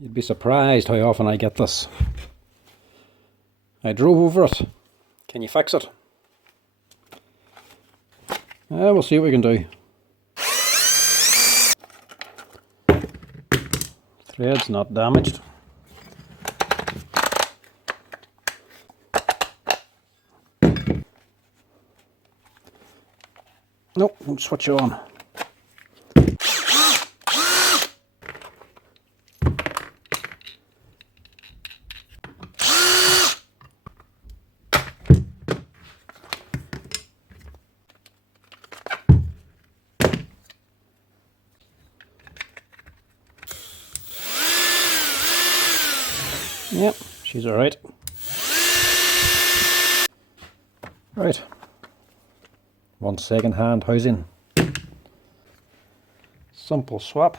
You'd be surprised how often I get this. I drove over it. Can you fix it? We'll see what we can do. Thread's not damaged. Nope, won't switch on. Yep, she's alright. Right. One second hand housing. Simple swap.